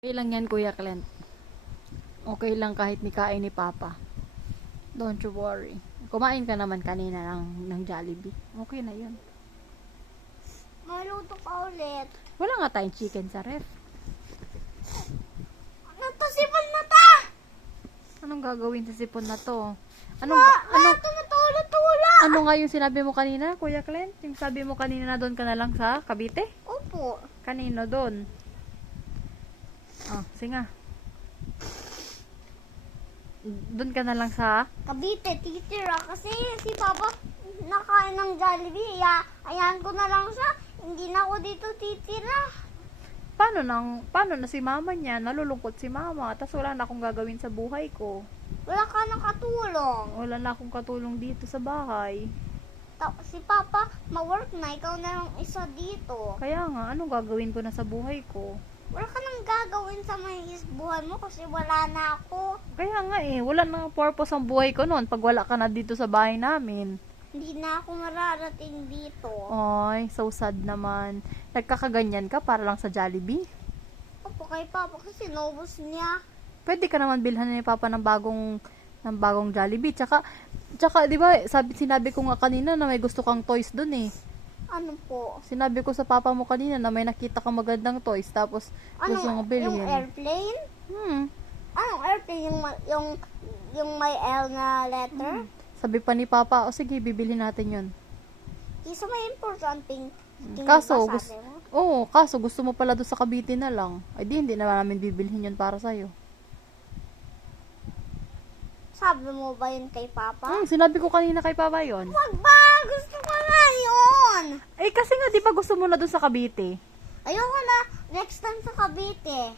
Okay lang yan, Kuya Clint. Okay lang kahit nikain ni Papa. Don't you worry. Kumain ka naman kanina ng Jollibee. Okay na yun. Maluto pa ulit. Wala nga tayong chicken sa ref. Natasipan na ta! Anong gagawin sa sipon na to? Ito natula-tula! Ano nga yung sinabi mo kanina, Kuya Clint? Yung sabi mo kanina na doon ka na lang sa Cavite? Opo. Kanino doon? Singa. Doon ka na lang sa... Cavite, titira. Kasi si Papa nakain ng Jollibee. Ayan ko na lang siya. Hindi na ako dito titira. Paano na si mama niya? Nalulungkot si mama. Tapos wala na akong gagawin sa buhay ko. Wala ka nakatulong. Wala na akong katulong dito sa bahay. Si Papa, ma-work na. Ikaw na lang isa dito. Kaya nga, anong gagawin ko na sa buhay ko? Wala ka nang gagawin sa buhay mo kasi wala na ako. Kaya nga wala na purpose ang buhay ko noon pag wala ka na dito sa bahay namin. Hindi na ako mararating dito. Ay, so sad naman. Nagkakaganyan ka para lang sa Jollibee? Opo, kay Papa kasi naubos niya. Pwede ka naman bilhan ni Papa ng bagong Jollibee. Tsaka 'di ba, sinabi ko nga kanina na may gusto kang toys doon eh. Ano po? Sinabi ko sa papa mo kanina na may nakita kang magandang toys tapos gusto mong bilhin. Yung airplane? Anong airplane? Yung may L na letter? Sabi pa ni Papa, sige, bibilhin natin 'yon. Isa may importanteng Kaso, sabi mo? gusto mo pala doon sa Cavite na lang. Ay di, hindi na namin bibilhin 'yon para sa'yo. Sabi mo ba yun kay Papa? Sinabi ko kanina kay Papa 'yon. Wag ba? Gusto ko nga yun! Kasi nga, di ba gusto mo na doon sa Cavite? Ayoko na. Next time sa Cavite.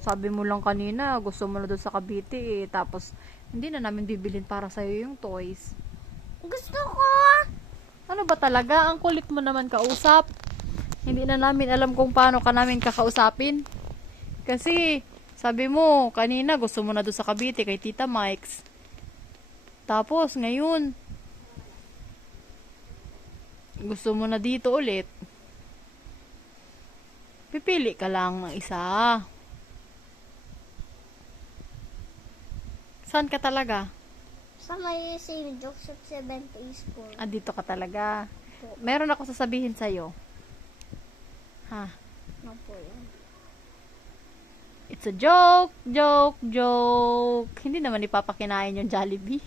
Sabi mo lang kanina, gusto mo na doon sa Cavite Tapos, hindi na namin bibilhin para sa'yo yung toys. Gusto ko! Ano ba talaga? Ang kulit mo naman kausap. Hindi na namin alam kung paano ka namin kakausapin. Kasi, sabi mo, kanina gusto mo na doon sa Cavite kay Tita Mike's. Tapos, ngayon, gusto mo na dito ulit. Pipili ka lang ng isa. Saan ka talaga? Sa may St. Joseph 70 School. Dito ka talaga. Meron ako sasabihin sa'yo. Ha? Ano po yun? It's a joke, joke, joke. Hindi naman ni Papa kinain yung Jollibee.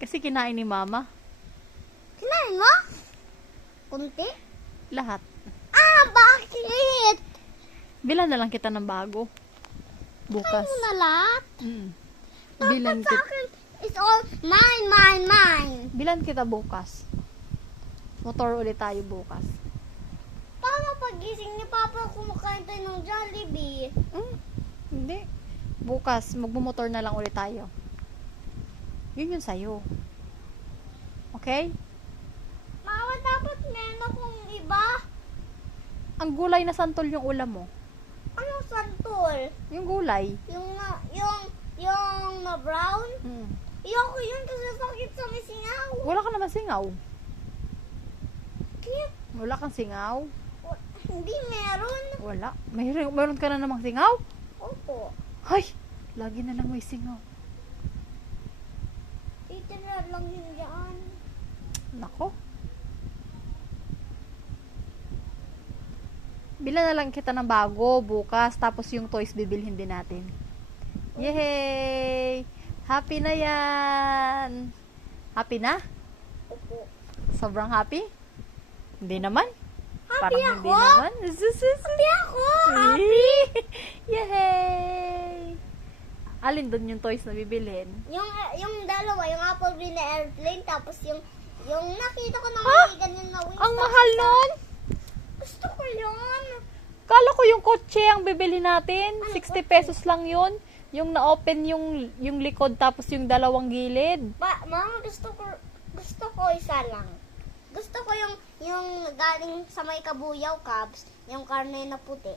Kasi kinain ni Mama. Kinain mo? Kunti? Lahat. Bakit? Bilan na lang kita ng bago. Bukas. Ano na lahat? Bilan Sa kita. akin, it's all mine. Bilan kita bukas. Motor ulit tayo bukas. Paano pagising ni Papa kumakain tayo ng Jollibee? Hindi. Bukas, magmumotor na lang ulit tayo. Yun yung sa'yo. Okay? Mama, dapat meron akong iba. Ang gulay na santol yung ulam mo. Anong santol? Yung gulay. Yung na brown? Iyoko yun kasi sakit sa may singaw. Wala ka naman singaw. Kaya, Wala kang singaw. hindi meron. Wala. Meron ka na namang singaw? Opo. Ay! Lagi na lang may singaw. Titira lang yun dyan. Nako. Bilan na lang kita ng bago bukas, tapos yung toys bibilhin din natin. Yay! Happy na yan! Happy na? Opo. Sobrang happy? Hindi naman? Happy Parang ako? hindi naman. Happy ako! Happy! Yay! Alin doon yung toys na bibilhin? Yung dalawa, yung apple green na airplane, tapos yung nakita ko na may ganyan na wings. Ang mahal nun! Gusto ko yun. Kala ko yung kotse ang bibili natin. 60 pesos lang yun. Yung na-open yung likod tapos yung dalawang gilid. Mama, gusto ko isa lang. Gusto ko yung galing sa may Kabuyaw Cubs, yung karne na puti.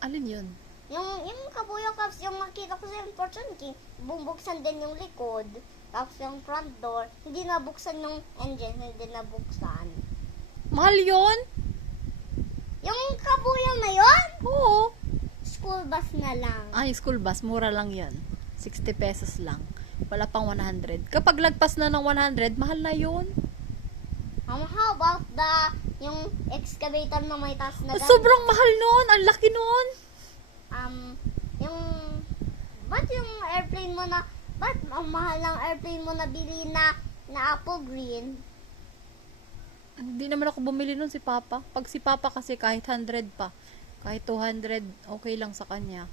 Alin yun? Yung Kabuyaw Cubs, yung makita ko sa Fortune King, bubuksan din yung likod. Tapos yung front door, hindi nabuksan yung engine, hindi nabuksan. Mahal yun? Yung kabuyaw na yon? Oo. na lang. Ay, school bus, mura lang yan. 60 pesos lang. Wala pang 100. Kapag lagpas na ng 100, mahal na yun. How about yung excavator na may taas na Sobrang mahal nun. Ang laki nun. Yung, ba't yung airplane mo na, ba't ang mahal ng airplane mo na bili na apple green? Hindi naman ako bumili nun si Papa. Pag si Papa kasi kahit 100 pa. Kahit 200, okay lang sa kanya.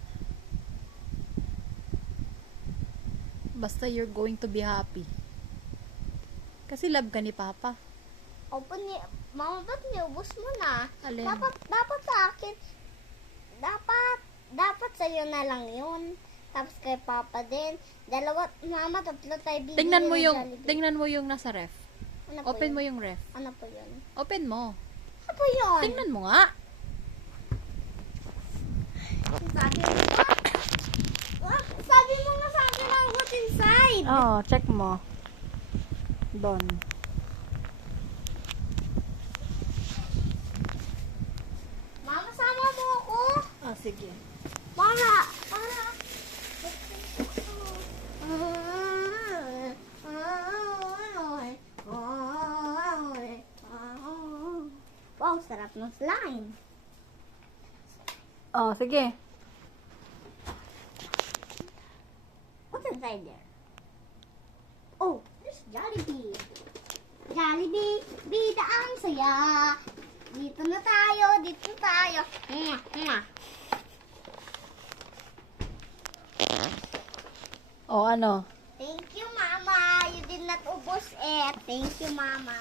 Basta you're going to be happy. Kasi love ka ni Papa. Open ni, Mama, ba't niubos mo na? Alin? Dapat sa akin, dapat sa'yo na lang yun. Tapos kay Papa din. Dalawa, Mama, tatlo tayo bibili Tingnan mo ng yung, Jollibee. tingnan mo yung nasa ref. Ano po Open yun? mo yung ref. Ano po yun? Open mo. Ano po yun? Tingnan mo nga. Sabi mo nga sa akin lang what's inside. Oh, check mo. Doon. Mama, sama mo ako. Ah, sige. Para. Wow, sarap ng slime. Oh, sige. What's inside there? Oh, there's Jollibee. Jollibee, bida ang saya. Dito na tayo, dito tayo. Mwah, mwah. Oh, ano? Thank you, Mama. You did not ubos it. Thank you, Mama.